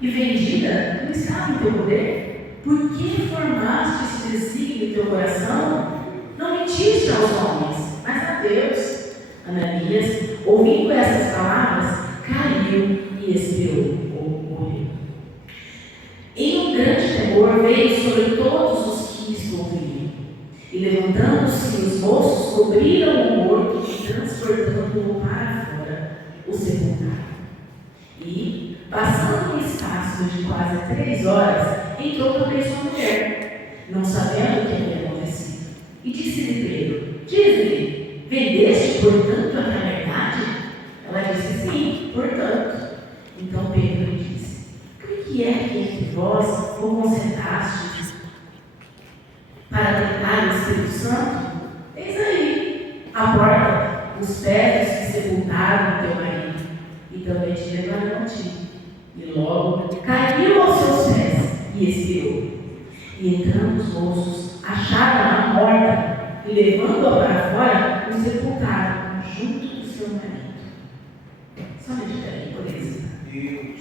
e vendida não estava em teu poder? Por que formaste esse desígnio em teu coração? Não mentiste aos homens, mas a Deus. Ananias, ouvindo essas palavras, caiu e expirou, ou morreu. E um grande temor veio sobre todos os que isto ouviram. E levantando-se os moços, cobriram o morto e transportando-o para fora, o sepultaram. E, passando um espaço de quase 3 horas, entrou também sua mulher, não sabendo o que havia acontecido. E disse-lhe Pedro: diz-lhe, vendeste, portanto, a verdade? Ela disse: sim, portanto. Então Pedro lhe disse: por que é que entre vós o consentastes para tentar o Espírito Santo? Eis aí a porta, os pés que sepultaram teu marido, e também te levarão a ti. E logo caiu aos seus pés e expirou. E entrando os moços, acharam-a morta, e levando-a para fora, o sepultaram junto do seu marido. Só medita aí, por isso. Deus,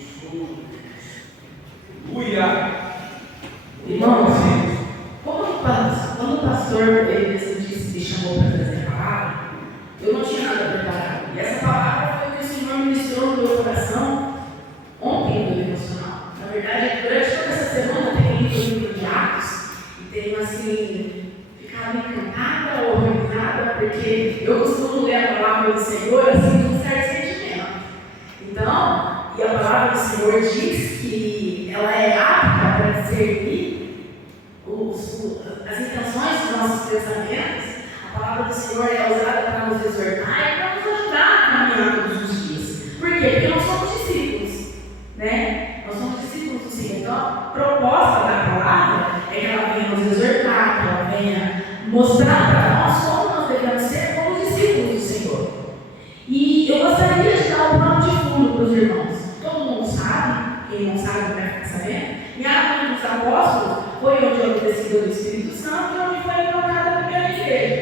aleluia! Irmãos, quando o pastor ele me chamou para trazer a palavra, eu não tinha nada preparado. E essa palavra foi o que o Senhor ministrou no meu coração ontem no devocional. Na verdade, durante toda essa semana eu tenho lido o livro de Atos e tenho assim ficado encantada, organizada, porque eu costumo ler a palavra do Senhor assim com um certo sentimento. Então, e a palavra do Senhor diz que ela é apta para discernir as intenções dos nossos pensamentos. A palavra do Senhor é usada para nos exortar e para nos ajudar a caminhar todos os dias. Por quê? Porque nós somos discípulos, né? Nós somos discípulos do Senhor. Então, a proposta da palavra é que ela venha nos exortar, que ela venha mostrar para nós como nós devemos ser como discípulos do Senhor. E eu gostaria de dar um plano de fundo para os irmãos. Todo mundo sabe, quem não sabe vai ficar sabendo. Em Atos dos Apóstolos foi onde houve a descida do Espírito Santo e onde foi implantada a primeira igreja.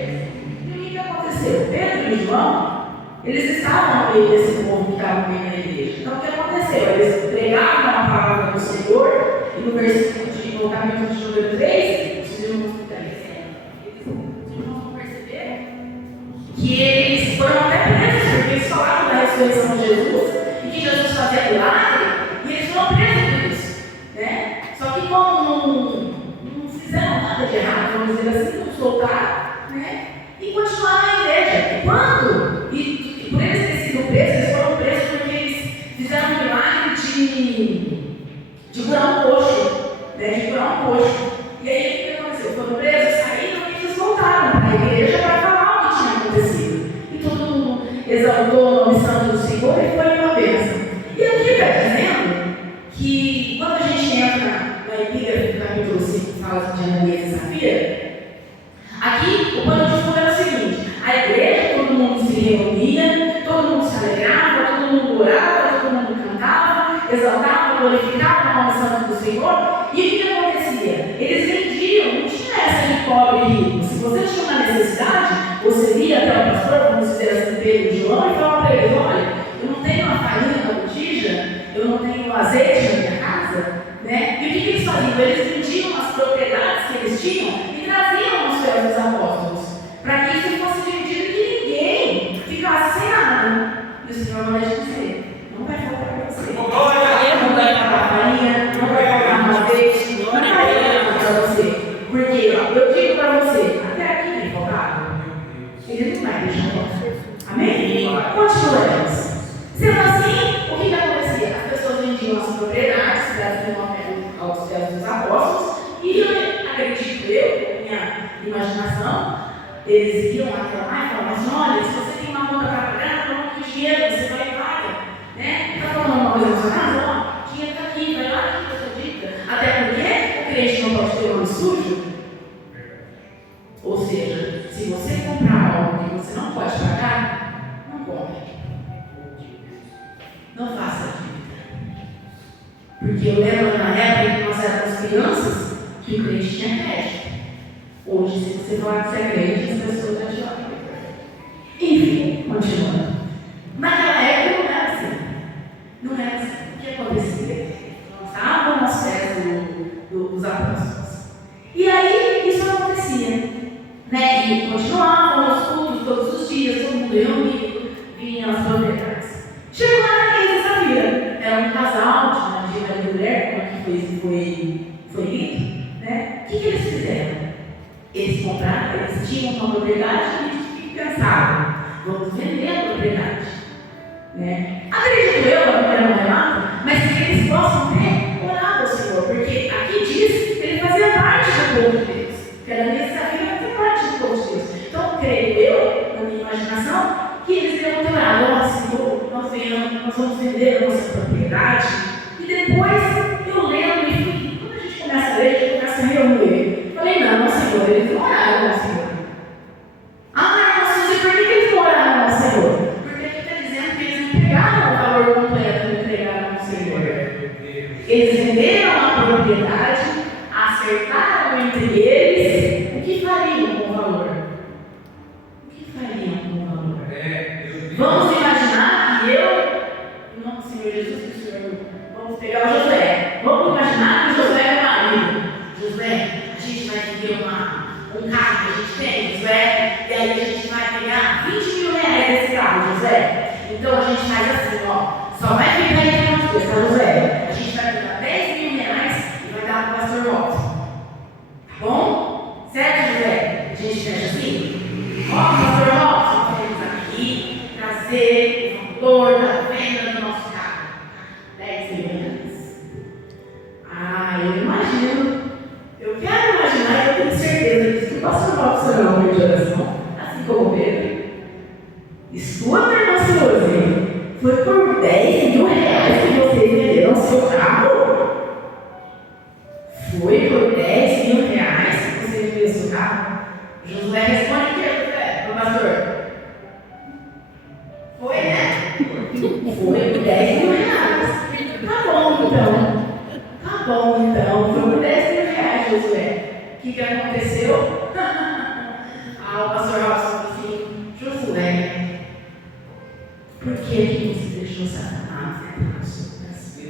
E o que aconteceu? Pedro e João, eles estavam no meio desse povo que estava no meio da igreja. Então o que aconteceu? Eles pregavam a palavra do Senhor e no capítulo de número 3, os irmãos vão perceber que eles foram até presos, porque eles falavam da ressurreição de Jesus e que Jesus fazia milagre, e eles foram presos por isso, né? Só que como não fizeram nada de errado, vamos dizer assim, não soltaram, né? E continuaram na igreja. E por eles terem sido presos, eles foram presos porque eles fizeram um milagre de curar um coxo, né? De curar um coxo. E aí o que aconteceu? Foram presos, saíram e eles voltaram para a igreja para falar o que tinha acontecido. E todo mundo exaltou o nome santo do Senhor e foi uma bênção. E aqui está dizendo que quando a gente entra na epígrafe do capítulo 5, que fala de Ananias e Safira, aqui o pano de fundo era o seguinte: a igreja, todo mundo se reunia, todo mundo se alegrava, todo mundo orava, todo mundo cantava, exaltava, glorificava o nome santo do Senhor. E o que acontecia? Eles vendiam, não tinha essa de pobre e rico. Se você tinha uma necessidade, você ia até o pastor, vamos dizer assim, Pedro e João, e falava para eles: olha, eu não tenho uma farinha na botija, eu não tenho azeite na minha casa, né? E o que eles faziam? Eles vendiam as propriedades que eles tinham e traziam aos pés dos apóstolos, para que isso fosse dividido e que ninguém ficasse sem nada. E o Senhor vai dizer: não vai faltar para você. Não vai faltar farinha, não vai faltar azeite, não vai faltar para você. Porque eu digo para você, até aqui tem faltado. Ele não vai deixar você. Amém? Continuemos. Sendo assim, o que acontecia? As pessoas vendiam as propriedades, traziam aos pés dos apóstolos, e eu acredito eu, minha imaginação, eles iam aclamar e falavam assim: olha, se você tem uma conta para pagar, não tem dinheiro, você vai e paga, né? Está falando uma coisa na sua casa? Ó, dinheiro está aqui, vai lá aqui para a sua dívida. Até porque o cliente não pode ter nome sujo. Ou seja, se você comprar algo que você não pode pagar, não compre. Não faça dívida. Porque eu lembro na época que nós éramos crianças que o crente tinha crédito. Hoje, se você falar que você é crente, as pessoas já te olham. Enfim, continuando. Naquela época não era assim. Não era assim. O que acontecia? Nós as férias dos apóstolos. E aí, isso acontecia, né? E continuavam os cultos todos os dias, todo mundo reunido, vinham as propriedades. Chegou lá naquele sexta-feira, era um casal de marido e mulher, como é que foi lido, né? O que eles fizeram? Eles compraram, eles tinham uma propriedade e pensaram, vamos vender a propriedade, né? Acredito eu, a mulher não relata, mas que eles possam ter orado ao Senhor, porque aqui diz que ele fazia parte do povo de Deus, que era nesse desafio fazer parte do povo de Deus. Então, creio eu, na minha imaginação, que eles devem ter orado, ó Senhor, nós vamos vender a nossa propriedade, e depois eu lembro e quando a gente começa a ler, a gente começa a reunir. Falei, não, Senhor, eles não oraram ao Senhor. Por que eles não oraram ao Senhor? Porque aqui está dizendo que eles não entregaram o valor completo, não entregaram ao Senhor. Eles venderam a propriedade, acertaram entre eles o que fariam com o valor. O que fariam com o valor? Vamos imaginar que em nome do Senhor Jesus, que o Senhor, vamos pegar o Josué. Vamos imaginar que o Josué é o marido. Josué, a gente vai vender um carro que a gente tem, Josué, e aí a gente vai pegar 20 mil reais desse carro, Josué. Então a gente faz assim, ó, só vai ficar aí com as coisas, tá, Josué? A gente vai pegar 10 mil reais e vai dar para o pastor Robson. Tá bom? Certo, Josué? A gente fecha assim? Ó, pastor Robson, vamos aqui trazer o valor da venda do nosso carro. 10 mil reais. Eu imagino. Eu quero imaginar, eu tenho certeza que o pastor Robson não é de oração, assim como Pedro. Escuta, irmã Silvia, foi por 10 mil reais que vocês venderam o seu carro? Foi por 10 mil reais que você vendeu o seu carro? Josué responde o que, pastor? Foi, né? Foi por 10 mil reais. Tá bom então. Foi por 10 mil reais, Josué. O que aconteceu? O pastor Robson falou assim, Josué, por que você deixou Satanás entrar no seu coração?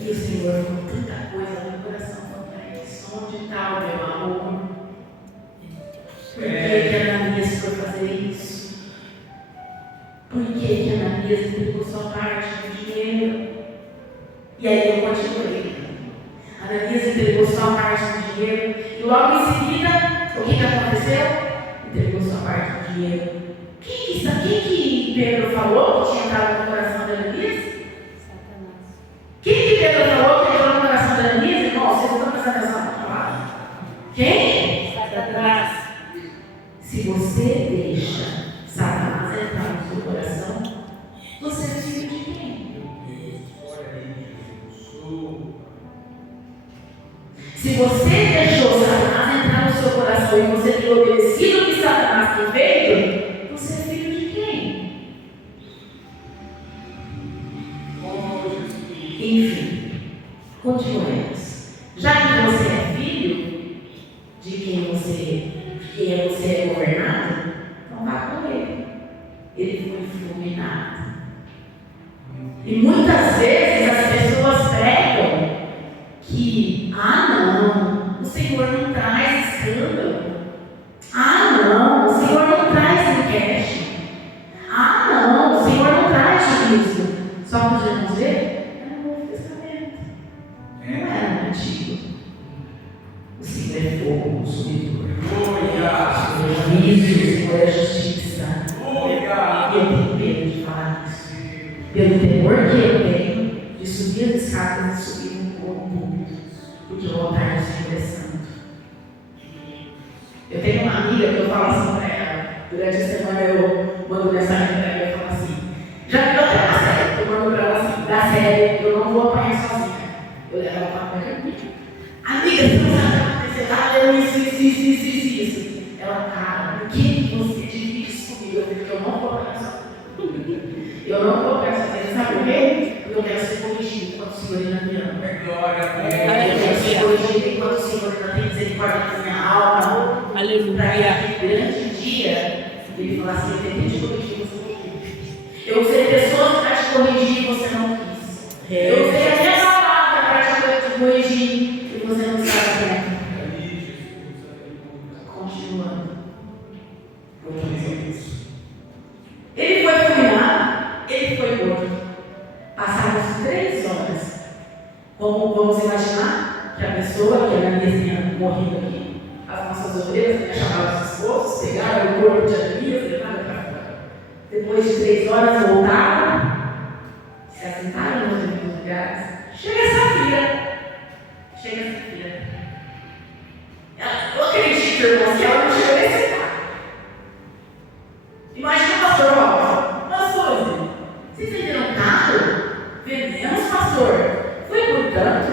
E o Senhor falou tanta coisa no coração para isso. Onde está o meu amor? Por que Ananias foi fazer isso? Por que Ananias entregou sua parte do dinheiro? E aí eu continuei. Ananias entregou sua parte do dinheiro e logo em seguida, o que aconteceu? Entregou sua parte do dinheiro. Quem que Pedro falou que tinha entrado no coração de Ananias? Satanás. Quem que Pedro falou que entrou no coração de Ananias? Irmão, vocês estão prestando atenção na palavra? Quem? Satanás. Se você deixa Satanás entrar no seu coração, você é filho de quem? Se você deixou Satanás entrar no seu coração e você tem obedecido o que Satanás tem feito, você é filho de quem? Enfim, continuemos. Já que você é filho de quem você é governado, então vá com ele. Ele foi fulminado. E muitas vezes as pessoas pregam que, não, o Senhor não traz escândalo. Não, o Senhor não traz enquete. Não, o Senhor não traz juízo. Só para os irmãos ver, é no Novo Testamento. Não é no Antigo. O Senhor é fogo consumidor. O Senhor é juízo, o Senhor é justiça. E eu tenho medo de falar isso. Pelo temor que eu tenho de subir as escadas e subir no púlpito, porque o altar do Senhor é santo. Eu tenho uma amiga que eu falo assim para ela, durante a semana eu mando mensagem para ela e falo assim, já viu até a série, eu mando para ela assim, da série, eu não vou apanhar sozinha. Eu levo ela para apanhar comigo. Amiga, você não sabe o que está acontecendo, isso. Ela, cara, por que você divide isso comigo? Eu falei, eu não vou apanhar sozinha. Eu não vou apanhar sozinha, sabe por quê? Porque eu quero ser corrigido quando o Senhor ainda me ama. Eu quero ser corrigido enquanto o Senhor ainda tem misericórdia da minha alma. Aleluia. Para que durante o dia, ele falar assim, eu tentei te corrigir, você não quis. Eu usei pessoas para te corrigir e você não quis. Eu usei a minha e outro. Passaram-se 3 horas. Como vamos imaginar que a pessoa que a Ananias tinha morrido aqui, as nossas ovelhas, tinha chamado os esposos, pegaram o corpo de Ananias e levaram para fora. Depois de 3 horas voltaram, se assentaram nos devidos lugares. Chega essa filha. Eu acredito, irmãos, que ela não chegou nesse carro. Imagina o pastor Walter. Pastor, vocês venderam um carro? Vendemos, pastor. Foi, portanto,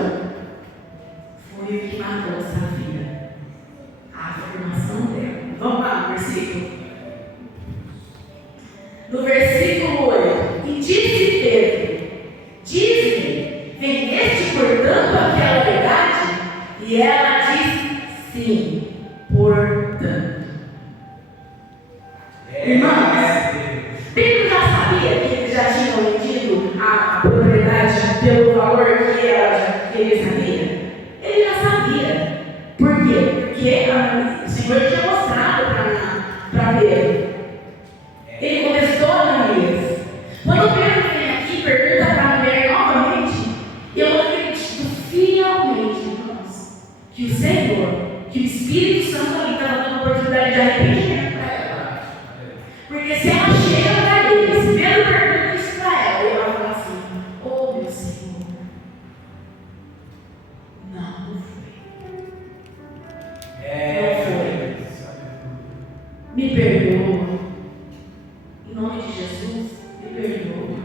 foi o que matou essa filha. A afirmação dela. Vamos lá no versículo. No versículo 8. E disse Pedro: diz-me, vendeste, portanto, aquela verdade? E ela disse: sim, portanto. Irmãos, Pedro já sabia que eles já tinham vendido a propriedade pelo valor que ele sabia? Ele já sabia. Por quê? Porque o Senhor tinha mostrado para Pedro. Ele contestou a Ananias. Quando Pedro vem aqui e pergunta para a mulher novamente, eu acredito fielmente, irmãos, que o Senhor, que o Espírito Santo ali estava dando oportunidade de arrependimento para ela. Porque se ela chega para ele, se Pedro pergunta isso para ela, ele vai falar assim: oh meu Senhor, não foi. Não foi. Me perdoa. Em nome de Jesus, me perdoa.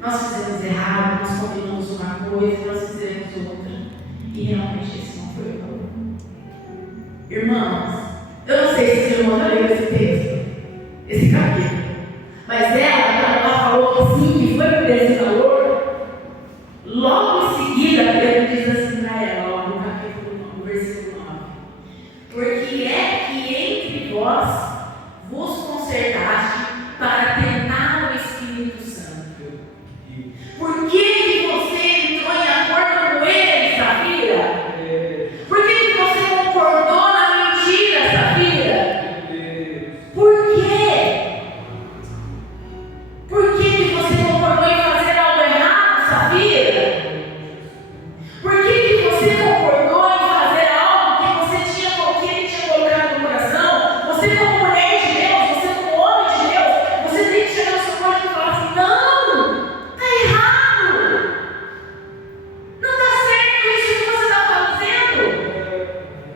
Nós fizemos errado, nós combinamos uma coisa, nós fizemos outra. E realmente esse não foi o valor. Irmãos, eu não sei se vocês irmãos já leram esse texto, esse capítulo. Mas ela falou que sim, que foi por esse valor. Logo em seguida, Pedro diz assim para ela, lá no capítulo 9, no versículo 9: porque é que entre vós vos concertaste para tentar o Espírito Santo. Por que você entrou em acordo com ele, Safira? Por que você concordou na mentira, Safira? Por quê? Por que você concordou em fazer algo errado, Safira? Por que você concordou em fazer algo que ele tinha colocado no coração? Você como mulher de Deus, você como homem de Deus, você tem que chegar no seu cônjuge e falar assim: não, está errado. Não está certo isso que você está fazendo.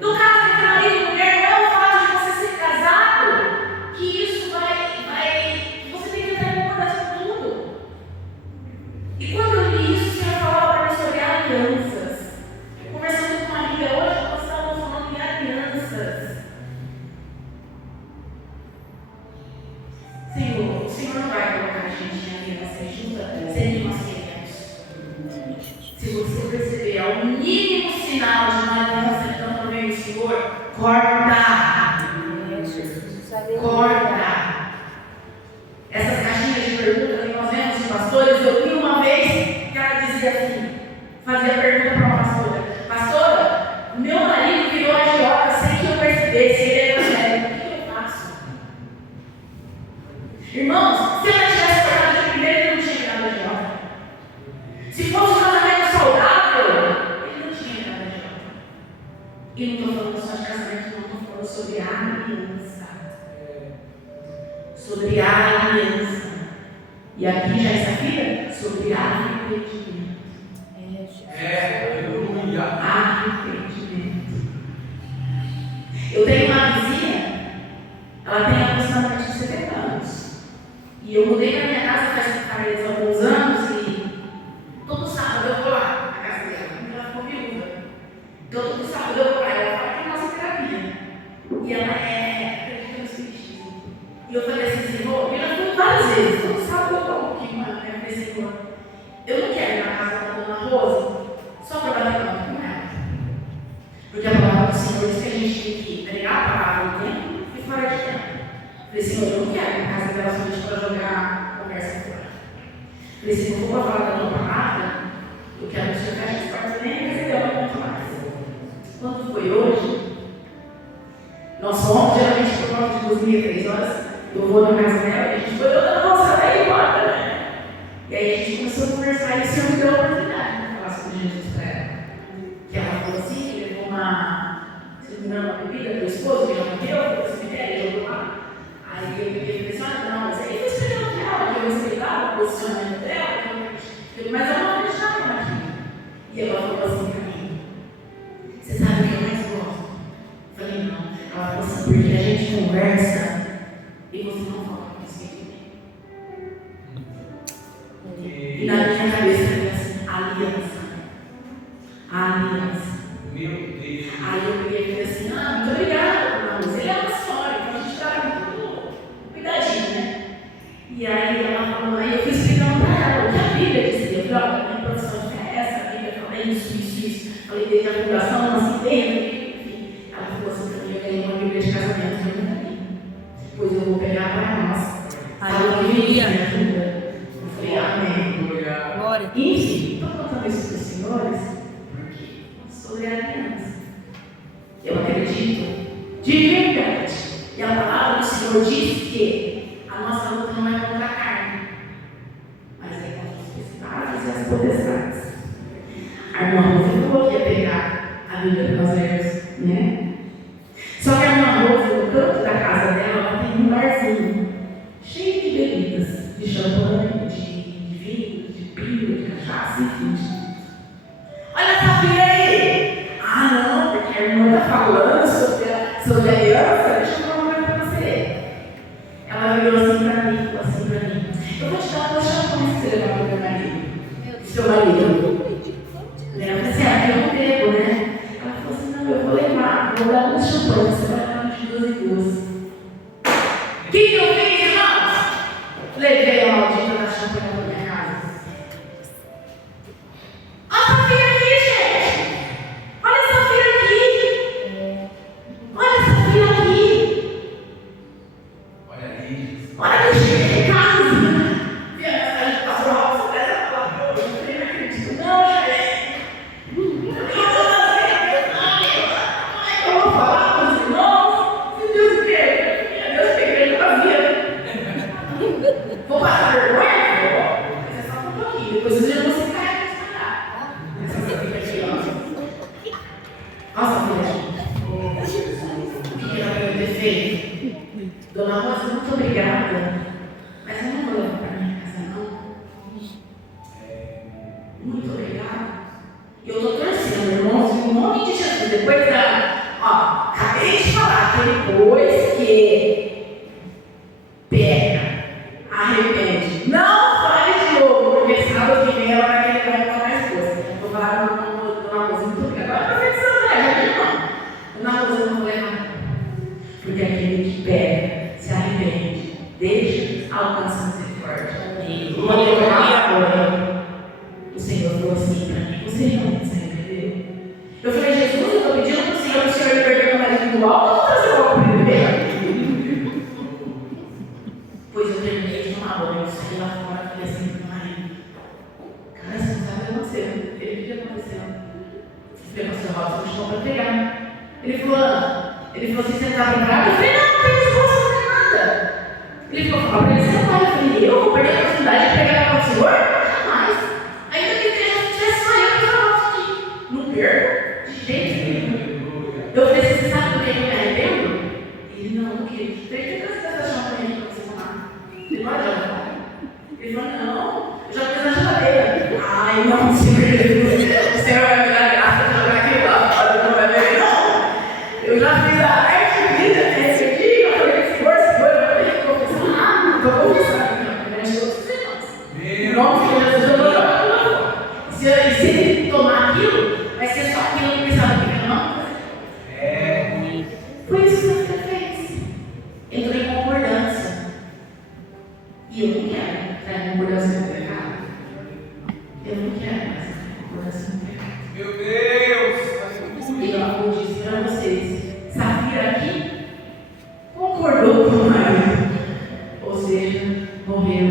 No caso entre marido e mulher, não é o fato de você ser casado que isso que você tem que entrar em concordância com tudo. E quando eu li isso, o Senhor falava para mim sobre alianças. Conversando com uma amiga hoje, nós estávamos falando de alianças. Senhor, o Senhor não vai colocar a gente em aliança justa sem que nós queremos. Se você perceber, é o mínimo sinal de uma aliança que não vem do Senhor, corta. Corta. Essas caixinhas de perguntas que nós vemos de pastores, eu vi uma vez que ela dizia assim, fazia pergunta para uma pastora: pastora, meu marido virou agiota sem que eu percebesse, ele é evangélico, o que eu faço? Irmãos, se ela tivesse cortado de primeiro, ele não tinha virado agiota. Se fosse um casamento saudável, ele não tinha virado agiota. E não estou falando só de casamento, não, estou falando sobre a aliança. Sobre a aliança. E aqui já é Safira, sobre arrependimento. Aleluia. Arrependimento. Eu tenho uma vizinha, ela tem aproximadamente 70 anos. E eu mudei para minha casa faz alguns anos e todo sábado eu vou lá na casa dela, porque ela ficou viúva. Então todo sábado eu vou lá, ela fala que é nossa terapia. E ela acredita no espiritismo. E eu falei assim: Senhor, e ela falou várias vezes, todo sábado eu vou aqui, eu falei: Senhor, eu não quero ir na casa da dona Rosa só para bater papo com ela. Porque a palavra do Senhor diz que a gente tem que pregar a palavra no tempo e fora de tempo. Eu falei: Senhor, eu não quero ir na casa dela somente para jogar conversa fora. Eu falei: se não for para falar da tua palavra, eu quero que o Senhor feche as portas nem receber ela muito mais. Quando foi hoje, nós fomos, geralmente por volta de 2h, 3 horas, eu vou na casa dela e a gente foi, eu não vou sair embora, né? E aí a gente começou a conversar e o Senhor me deu a oportunidade de falar sobre Jesus para ela. Que ela falou assim, que levou se não me engano, uma bebida para o esposo, que ela não deu, foi para o cemitério, jogou lá. Aí eu peguei e falei assim, não, mas aí foi explicando para ela, que eu respeitava o posicionamento dela, mas eu não acreditava naquilo. E ela falou assim para mim, você sabe o que eu mais gosto? Eu falei, não. Ela falou assim, porque a gente conversa e você não fala a respeito de mim. E na minha cabeça eu falei assim, aliança. Aliança. Meu Deus. Aí eu peguei e falei assim, muito obrigada, mas ele é uma história, então a gente está muito cuidadinho, né? E aí ela falou, aí eu fui explicando para ela o que a Bíblia dizia. Eu falei, olha, minha profissão é essa, a Bíblia fala isso. Falei desde a fundação, não se enfim. Ela falou assim para mim, eu ganhei uma Bíblia de casamento, eu nunca li. Depois eu vou pegar para nós. Aleluia. Me ajuda. Eu falei, amém. Glória. Enfim, estou contando isso para os senhores, porque sobre a aliança. Eu acredito de verdade. E a palavra do Senhor diz que a nossa luta não é contra a carne, mas é contra as principados e as potestades. A irmã Rose não podia pegar a Bíblia para nós lermos, né? Só que a irmã Rose, no canto da casa dela, ela tem um barzinho cheio de bebidas, de champanhe, de vinho, de pinho, de cachaça, enfim. Olha essa filha aí! Não, porque a irmã está falando sobre a aliança, deixa eu falar uma coisa para você. Ela virou assim para mim, falou assim para mim, eu vou te dar duas champanhes que você levar para o meu marido. Seu marido. Eu falei assim, eu não bebo, né? Ela falou assim, não, eu vou levar, vou dar uns champanhes, você vai levar de 2 em 2. O que eu fiz, irmãos? Levei a maldita da champanhe para minha casa. Olha essa filha aqui, gente! Olha essa filha aqui! Olha essa filha aqui! Olha aí. Olha que eu cheguei em casa! E a mensagem passou alto, você deve falar, eu não acredito, não, gente! Eu vou falar com os irmãos, se Deus o quê? Deus tem igreja vazia. Vou passar vergonha? Mas é só um pouquinho, depois os irmãos se caem para espalhar. Essa fica aqui, ó. Nossa, filha. O que ela veio ter feito? Dona Rosa, muito obrigada. Mas eu não vou levar para minha casa, não. Muito obrigada. E eu estou torcendo, irmãos, em nome de Jesus. Depois acabei de falar que depois que peca, arrepende, não faz de novo, porque sábado que vem ela vai querer contar mais coisas. Vou falar com a Dona Rosa, muito obrigada. Agora está pensando, né? Não. Dona Rosa, eu não vou levar. Porque aquele que peca, se arrepende, deixa, alcança misericórdia. Vou levar agora. O Senhor falou assim para mim, você realmente se arrependeu? Eu falei, Jesus, eu estou pedindo para o Senhor me perder o marido individual, ou trazer o álcool primeiro? Pois eu terminei de tomar banho, saí lá fora e falei assim para o marido, cara, você não sabe o que aconteceu. Ele, o que aconteceu? Eu falei, pastor Robson, me chamou para pregar. Ele falou assim, você está preparado? Eu falei, não tem resposta, não tem nada. Ele falou, fala para ele sentar. Eu falei, eu vou perder a oportunidade de pregar para o Senhor? Jamais. Ainda que esteja só eu que faço aqui. Não perco, de jeito nenhum. Eu falei, você sabe por que eu me arrependo? Ele, não, querido. Eu falei, que você está achando para mim para você tomar? Ele falou, ele falou, não, eu já fiz na geladeira. Ai, não, Senhor, o Senhor vai me dar graça de jogar aqui lá fora, não vai beber, não. Eu já fiz a arte de vida nesse dia, eu falei, Senhor, eu vou ter que confessar. Não estou confessando, não, eu estou confessando. Em nome de Jesus, eu vou jogar tudo lá fora. Se ele tomar aquilo, vai ser só aquilo que precisava pegar, não? Foi isso que você fez. Entrou em concordância. E eu não quero entrar em concordância com o pecado. Eu não quero mais entrar em concordância com o pecado. Meu Deus! E eu vou dizer para vocês, Safira aqui concordou com o marido, ou seja, morreu.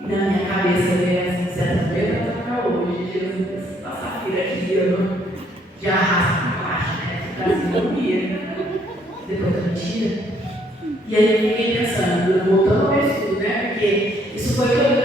E na minha cabeça veio assim, certo vez para tocar hoje, Jesus, a Safira aqui já arrasta para baixo, né? O Brasil não ia, depois da mentira. E aí eu fiquei pensando, voltando ao meu estudo, né? Porque isso foi todo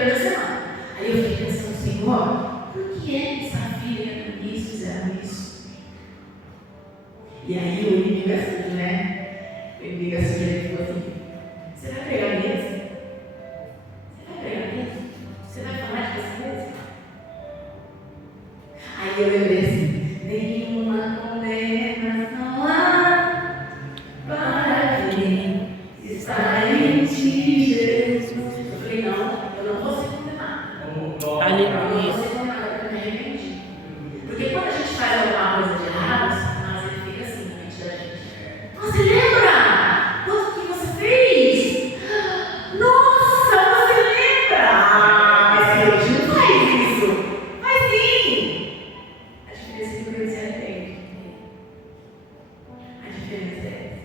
Aí eu lembrei assim, nenhuma condenação há para quem está em ti, Jesus. Eu falei, não, eu não vou ser condenado. Aleluia. Eu não vou ser condenado, porque eu me arrependi. Porque quando a gente faz alguma coisa de errado, Satanás ele fica assim na mente da gente. Você lembra? Quanto que você fez? Nossa, você lembra? Mas a gente não faz isso. Mas sim. A diferença é que eu se arrepende. A diferença é essa.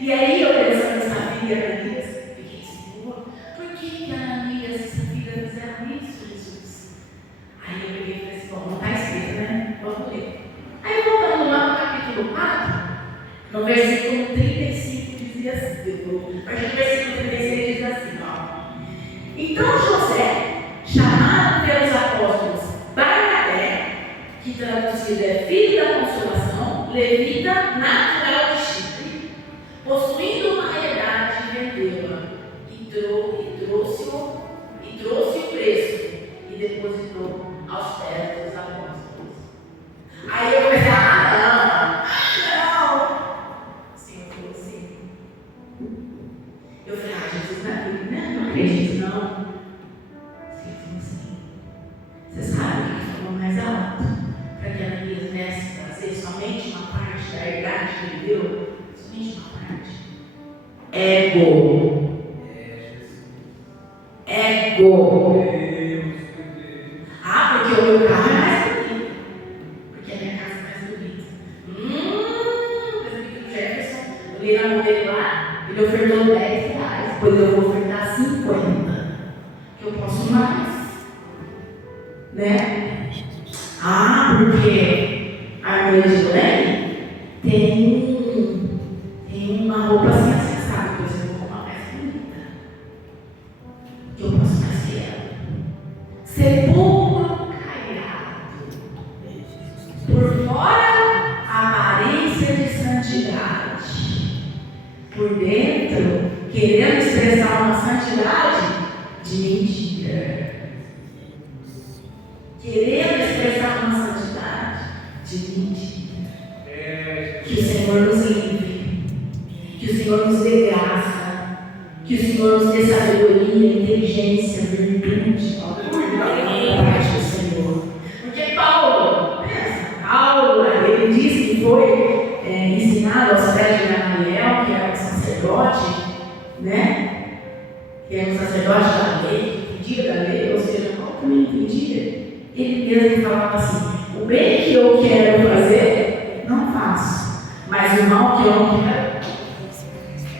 E aí eu pensando nessa filha da Ananias, fiquei, Senhor, por que Ananias e essa filha fizeram isso, Jesus? Aí eu peguei e falei assim, bom, não está escrito, né? Vamos ler. Aí voltando lá no capítulo 4, no versículo 35 dizia assim, a partir do versículo 36 diz assim, ó. Então José, chamado pelos apóstolos Barnabé, que traduzido é filho da consolação, levita natural de Chipre, possuindo uma herdade, vendeu-a e trouxe o preço e depositou aos pés dos apóstolos. Aí eu comecei não. O Senhor falou assim. Eu falei, Jesus não acredito, né? Não acredito, não. O Senhor falou assim, você sabe o que falou mais alto? Para que Ananias viesse trazer somente uma parte da herdade que ele deu? Somente uma parte. Ego. Porque o meu carro é mais bonito. Porque a minha casa é mais bonita. Mas o Jefferson, eu li na mão dele lá, ele ofertou R$10. Depois eu vou ofertar 50. Que eu posso mais. Né? Porque a minha de Lene tem uma roupa assim acessível. Depois eu vou comprar mais bonita. Que eu posso mais que ela. Sepulcro caiado, por fora aparência de santidade, por dentro querendo expressar uma santidade de mentira, querendo expressar uma santidade de mentira. Que o Senhor nos livre, que o Senhor nos dê graça, que o Senhor nos dê sabedoria, inteligência, virtude, parte do Senhor. Porque Paulo, ele disse que foi ensinado aos pés de Gamaliel, que era um sacerdote, né? Que era um sacerdote da lei, que entendia da lei, ou seja, Paulo também entendia. Ele mesmo falava assim: o bem que eu quero fazer, não faço, mas o mal que eu não quero,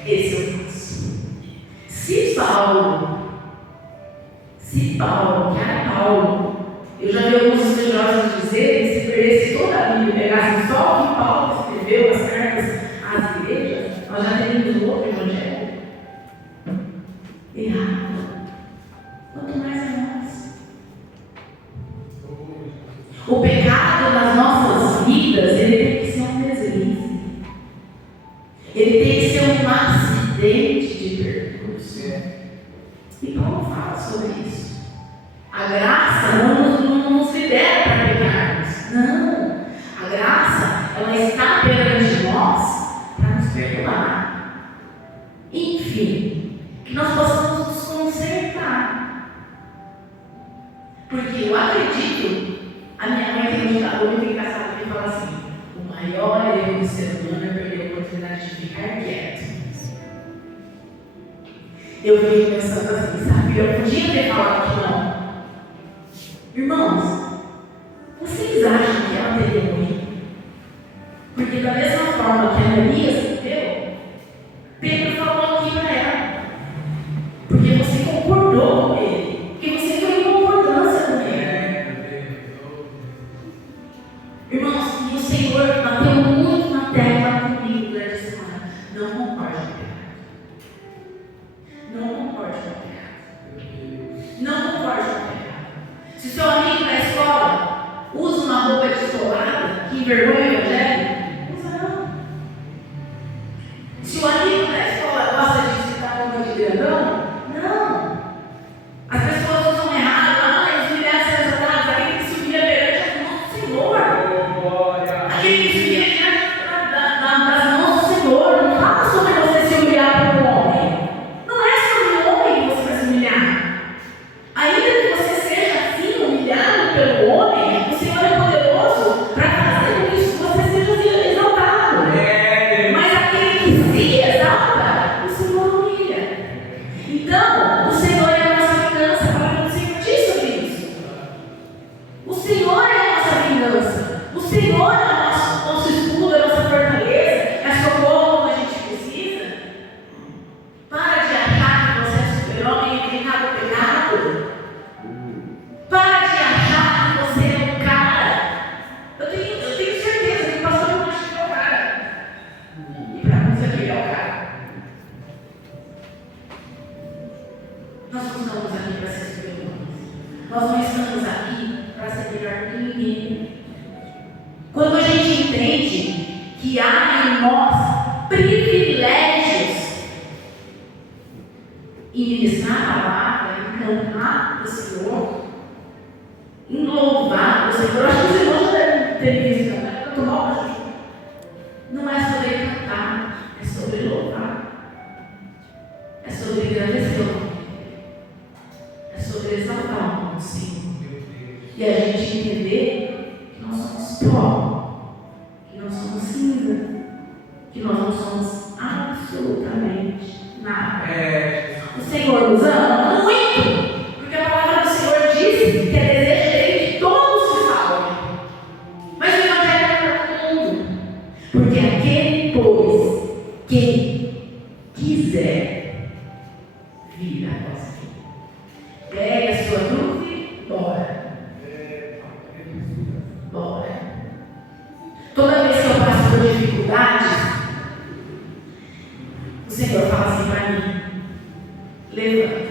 esse eu faço. Se Paulo, que era Paulo, eu já vi alguns estudiosos dizerem que se perdesse toda a Bíblia e pegasse só o que Paulo escreveu, as cartas às igrejas, nós já teríamos outro evangelho. Errado. Quanto mais a nós. O pecado nas nossas vidas, ele tem que ser um deslize. Ele tem que ser um acidente de percurso. E Paulo fala sobre isso. A graça não nos libera para pecarmos. Não. A graça, ela está perante nós para nos perdoar. Enfim, que nós possamos nos consertar. Porque eu acredito, a minha mãe tem um ditador muito engraçado que fala assim: o maior erro do ser humano é perder a oportunidade de ficar quieto. Eu fiquei pensando assim, sabe? Eu podia ter falado que não. Irmãos, vocês acham que ela teria morrido? Porque da mesma forma que a Ananias viveu, Pedro falou aqui para ela. Porque você concordou com ele. Porque você tem concordância com ele. Irmãos, e o Senhor bateu muito na tecla comigo durante a semana. Não concorde com o pecado. Não concorde com o pecado. Não concorde com o pecado. Se seu amigo na escola usa uma roupa descolada que envergonha o evangelho, usa não. Se o amigo na escola gosta de citar como de grandão, não. As pessoas usam errado, os milhares de exaltados, aquele que se humilha perante a mão do Nós não estamos aqui para ser melhor que ninguém. Quando a gente entende que há em nós privilégios em ministrar a palavra, em cantar o Senhor, em louvar o Senhor, acho que os irmãos já devem ter visto, né? Eu estou mal para justiça. Não é sobre cantar, é sobre louvar, é sobre agradecer, é sobre exaltar o nome do Senhor. E a gente entender que nós somos pó, que nós somos cinza, que nós não somos absolutamente nada. O Senhor nos ama muito, porque a palavra do Senhor diz que é desejo dele que todos se salvem. Mas o Evangelho é para todo mundo, porque aquele, pois, que quiser vir após mim, pegue a sua cruz e bora. Bora. Toda vez que eu passo por dificuldades, o Senhor fala assim para mim: levanta.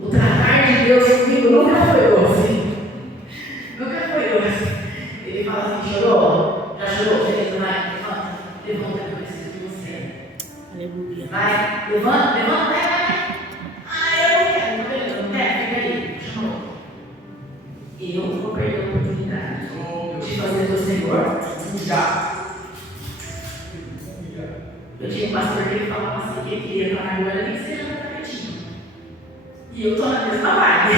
O tratar de Deus comigo nunca foi doce. Nunca foi doce. Ele fala assim: chorou? Já chorou? Vai, levanta. Levanta, eu preciso de você. Aleluia. Vai, levanta, vai. Eu não quero, fica aí. Chamou. Eu não vou perder a oportunidade de fazer do Senhor já. Eu tinha um pastor que ele falava assim, que ele queria estar agora, nem que seja no tapetinho. E eu estou na mesma vibe.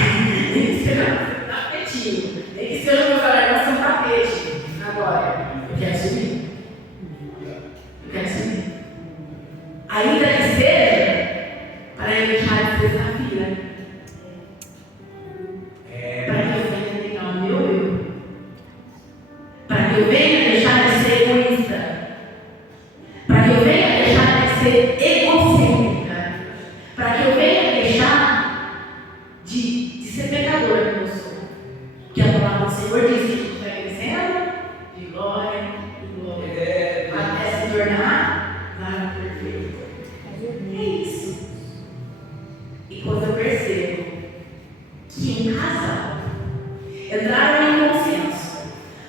Nem que seja no tapetinho. Nem que seja no meu coração tapete. Agora, eu quero subir. Eu quero subir. Ainda que seja para eu deixar de ser desafio. Para que eu venha pegar o meu eu. Para que eu venha deixar de ser egoísta. Para que eu venha deixar de ser egocêntrica. Para que eu venha deixar de ser pecadora como eu sou. Que a palavra do Senhor diz que a gente vai crescendo de glória em glória. Até se tornar varão perfeito. É isso. E quando eu percebo que um casal entraram em consenso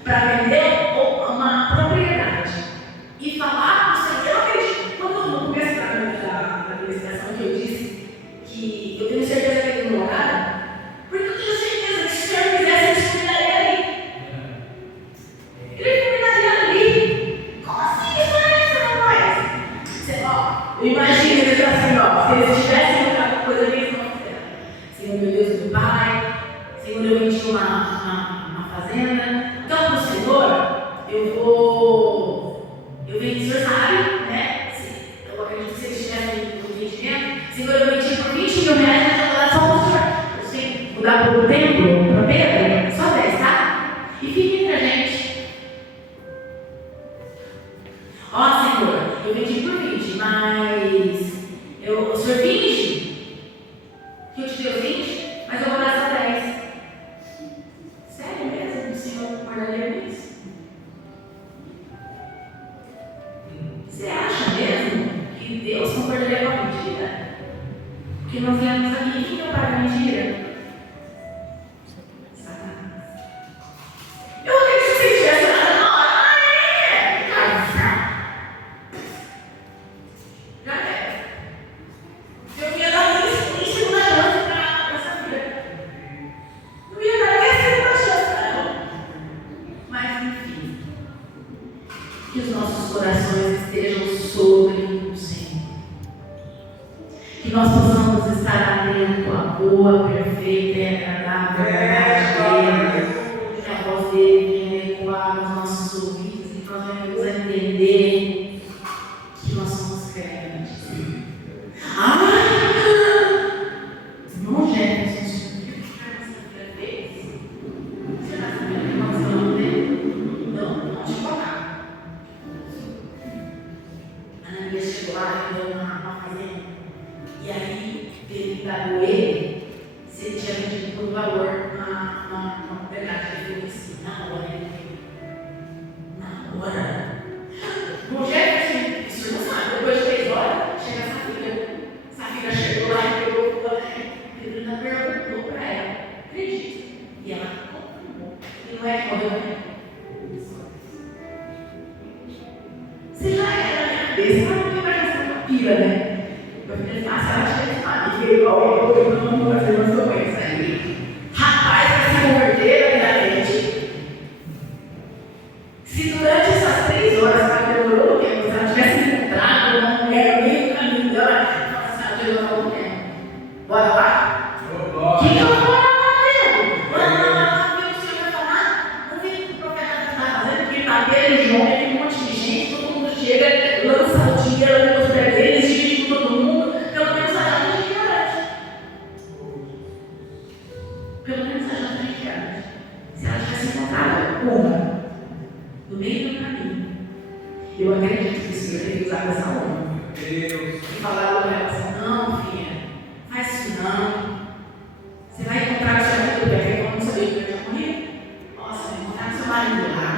para vender uma propriedade e falar para o Senhor, eu acredito, quando no começo da ministração que eu disse que eu tenho certeza que ele não orava, porque eu tenho certeza que se o Senhor quisesse, ele terminaria ali. Ele terminaria ali. Como assim? Isso não é isso, não é? Você, ó, imagina eles assim, ó, se eles tivessem outra coisa, eles não fizeram. Senhor, meu Deus, meu Pai, Senhor, eu vendi uma fazenda. Então, para o Senhor, eu vendi, o Senhor sabe, né? Eu acredito que se eles tivessem no vendimento, Senhor, eu vendi por 20 mil reais, mas eu vou dar só para o Senhor. Eu sei, vou dar para o templo, para Pedro, só 10, tá? E fique entre a gente. Ó, Senhor, eu vendi por 20, mas o Senhor finge que eu te dei os 20, mas eu vou dar só 10. Sério mesmo? O Senhor guardaria isso? Você acha mesmo que Deus concordaria com a mentira? Que nós viemos aqui, quem não paga mentira? Satanás. Eu acredito que se tivesse nada na hora, já é. Eu ia dar em segunda chance para essa filha. Não ia dar nem a segunda chance para ela. Mas enfim, que os nossos corações estejam sobre o Senhor. Que nós possamos estar atentos à boa, perfeita e agradável vontade dele. Que a voz dele venha ecoar nos nossos ouvidos e que nós venhamos a entender que nós somos crentes. Irmão Jefferson, o que você fez? Você já sabia que nós vamos ter? Não te colocar. A Ananias chegou lá e deu uma fazenda. E aí, ele pagou ele, se ele tinha vendido por valor na propriedade. Ele falou assim: na hora. Bom, Pelo menos a janta de viagem. Se ela tivesse encontrado uma no meio do caminho, eu acredito que o Senhor teria usado essa honra. Deus. E falaram para ela assim: não, filha, faz isso não. Você vai encontrar o seu marido, porque eu não sabia que eu tinha morrido. Nossa, vai encontrar o seu marido lá.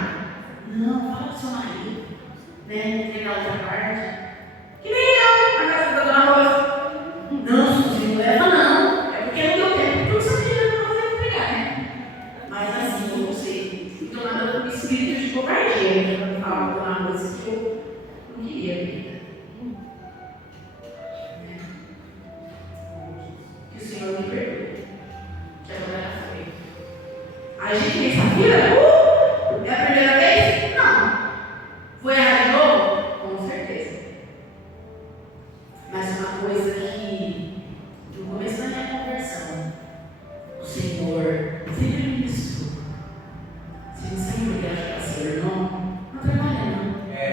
Não, fala com o seu marido. Né? Tem na outra parte. Que nem eu, na casa da dona Rosa. Não, Suzy, não leva não. É porque não deu tempo, porque eu sabia que eu não ia pegar, né? Mas assim, eu não sei. Então nada com espírito de covardia, né? Quando eu falo com a dona Rosa, que eu não queria vida. Que o Senhor me perdoe. Que agora já foi. A gente tem essa vida? É a primeira vez? Não. Foi errar de novo? Com certeza. Mas uma coisa que, no começo da minha conversão, o Senhor sempre me ministrou. Se você não quer ajudar seu irmão, não trabalha não. É.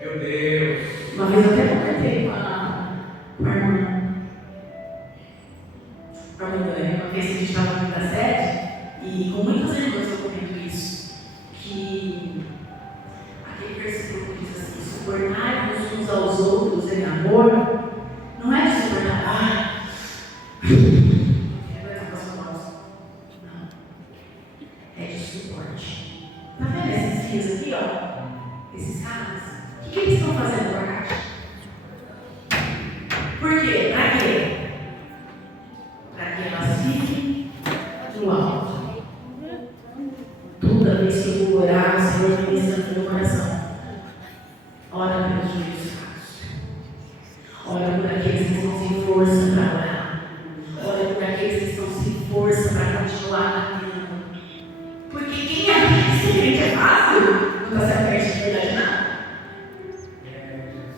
Meu Deus. Uma vez eu até conversei com a irmã. Uma vez que a gente estava na quinta série, e com muitas irmãs eu comento isso, que aquele versículo que diz assim: suportai-vos uns aos outros em amor, não é de suportar, não, é de suporte. Tá vendo esses filhos aqui, ó? Esses caras? O que eles estão fazendo com a caixa? Por quê? Pra quê? Para que elas fiquem no alto. Toda vez que eu vou orar, o Senhor me ensina no meu coração. Ora pelos juízos. Ora por aqueles que estão sem força para orar. Ora por aqueles que estão sem força para continuar caminhando. Porque quem acha que ser crente é fácil, não está sendo crente de verdade, não.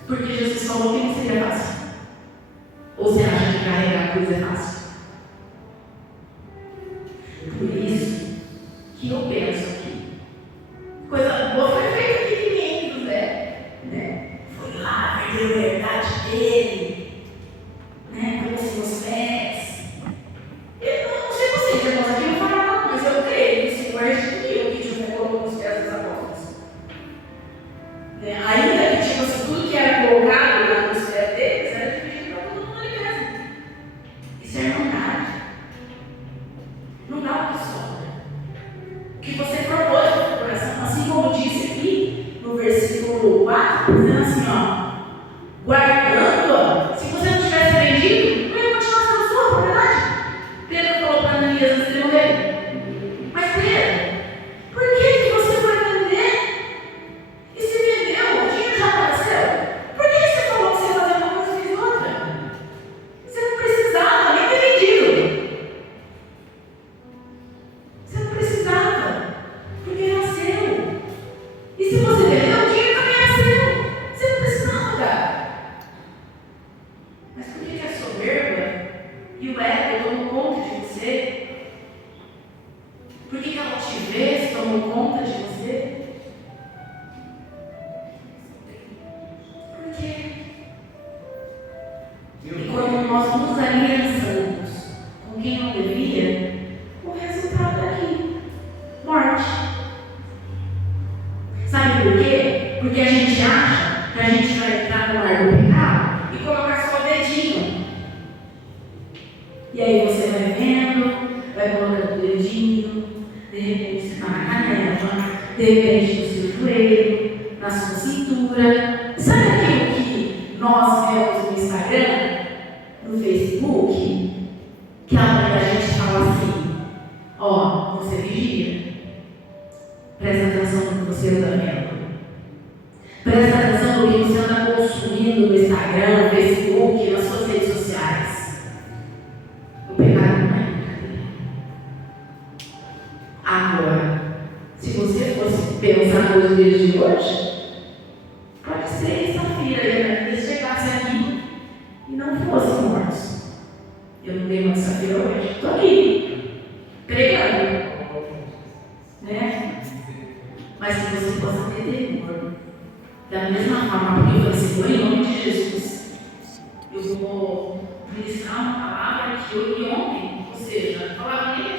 Porque Jesus falou que não seria fácil. Ou você acha que carregar a cruz é fácil? Por isso que eu penso aqui. Coisa boa foi feita aqui de mim, né? Foi lá, perdeu a verdade dele, né? Colocou os pés. Eu não sei vocês, irmãos, aqui não falaram não, mas eu creio que o Senhor restituiu o que José colocou nos pés dos apóstolos. Né? Ainda que tipo assim, tudo que era colocado lá nos pés deles era dividido para todo mundo ali mesmo. Isso é irmandade. Não dá uma sobra. O que você propôs no seu coração, assim como disse aqui no versículo 4, dizendo assim, ó, guardando, ó, se você não tivesse vendido, não ia continuar sendo sua propriedade. Pedro falou para Ananias antes de morrer: mas Pedro, por que você foi vender? E se vendeu, o dinheiro já apareceu? Por que você falou que você ia fazer uma coisa e fez outra? Você não precisava nem ter vendido. Você não precisava, porque era seu. E se você vendeu, o dinheiro também era seu. Você não precisava dar. Mas por que a soberba e o ego tomam conta de você? Por que a altivez tomou conta de você? Por quê? E quando nós nos aliançamos com quem não devia, o resultado é aqui: morte. Sabe por quê? Porque a gente acha que a gente vai entrar no ar do pecado e colocar só o dedinho. E aí você vai vendo, vai colocando o dedinho, de repente você está na canela, de repente no seu joelho, na sua cintura. Sabe aquilo que nós vemos no Instagram, no Facebook, que a gente fala assim: ó, você vigia. Presta atenção no que você anda vendo. Presta atenção no que você anda consumindo no Instagram, no Facebook, nas suas redes sociais. O pecado não é brincadeira. Agora, se você fosse pensar nos dias de hoje, pode ser sexta-feira e eles chegassem aqui e não fossem mortos. Eu não dei uma sexta-feira hoje, estou aqui, pregando, né? Mas que você possa ter temor. Da mesma forma, porque eu falei assim: em nome de Jesus, eu vou ministrar uma palavra que eu li ontem, ou seja, a palavra nem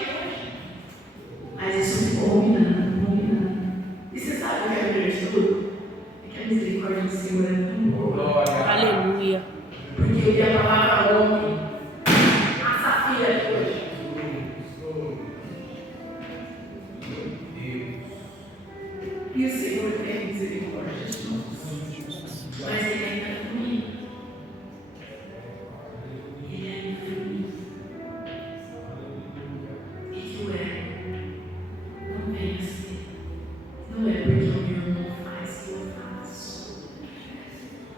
e que o ego não venha a ser. Não é porque o meu irmão faz que eu faço.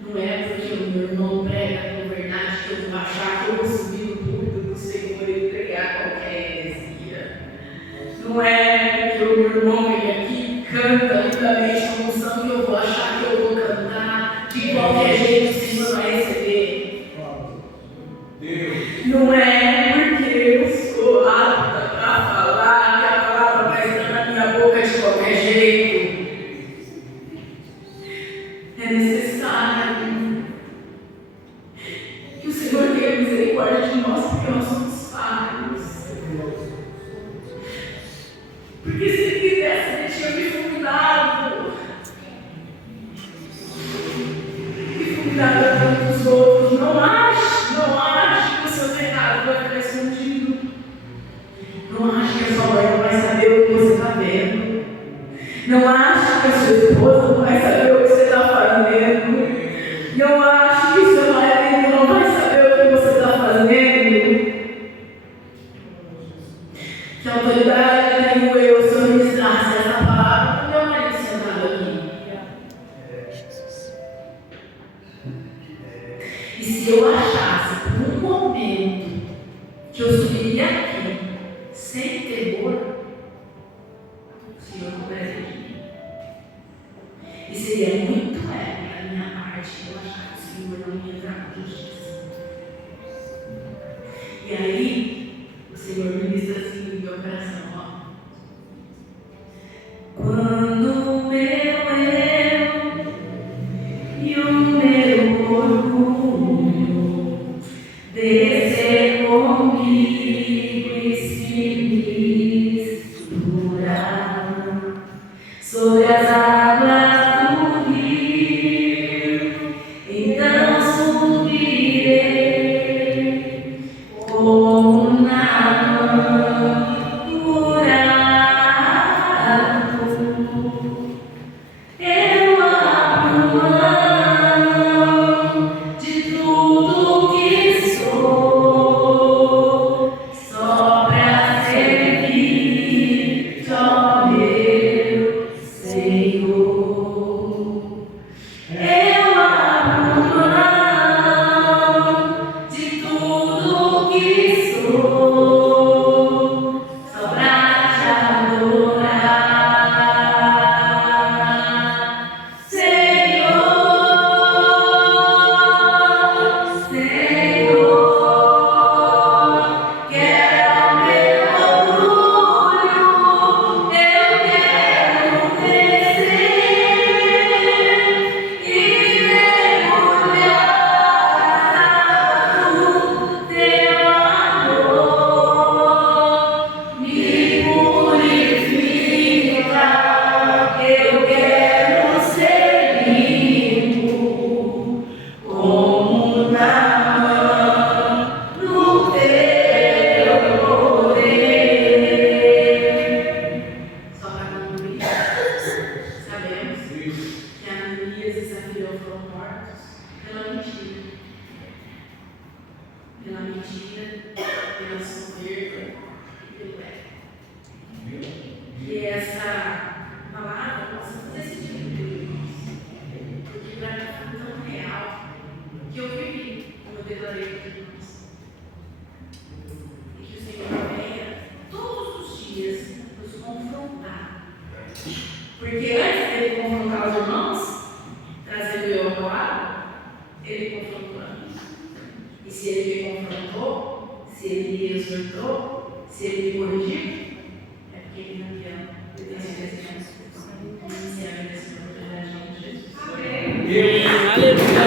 Não é porque o meu irmão prega a verdade que eu vou achar que eu vou subir no púlpito do Senhor e pregar qualquer heresia. Não é porque o meu irmão vem aqui e canta lindamente a unção que eu vou achar que eu vou cantar de qualquer jeito o Senhor vai receber. Não é porque eu sou apta para falar que a palavra vai entrar na minha boca de qualquer jeito. É necessário que o Senhor tenha misericórdia de nós, porque nós somos falhos. Porque se Ele quisesse, Ele tinha me fulminado. Me fulminado a tantos outros. Não ache que o seu pecado vai ficar escondido. Não ache que a sua mãe não vai saber o que você está vendo. Não ache que a sua esposa não vai saber o que você está fazendo. Não ache que o seu marido não vai saber o que você está fazendo. Que autoridade tenho eu se eu ministrasse essa palavra para o meu marido sentado aqui? E se eu achasse por um momento que eu subiria aqui sem temor, o Senhor cobrece de mim. E seria muito épico da minha parte eu achar que o Senhor não ia entrar com justiça. E aí, o Senhor ministra assim no meu coração, ó. Quando o meu eu e o meu orgulho descer comigo e se misturar sobre as águas do rio, então subirei como na curado. Eu abro mão de tudo que sou, só para servir, ó meu Senhor. Eu abro mão de tudo que sou, só para te adorar, Senhor, Senhor. Quebra o meu orgulho, eu quero crescer e mergulhar no teu amor. Me purifica, eu quero ser limpo, como na mão do teu poder. Só para concluir, sabemos que Ananias e Safira foram mortos pela mentira, pela soberba e pelo ego. Que essa palavra possa fazer sentido para nós, porque para mim foi tão real que eu vivi como eu declarei para nós. E que o Senhor venha todos os dias nos confrontar. Porque antes dele confrontar os irmãos, trazendo eu a palavra, ele confrontou a mim. E se ele me confrontou, se ele me exortou, se ele me corrigiu, é porque ele não me ama. Eu tenho certeza que não. Se é a minha oportunidade de Jesus. Aleluia.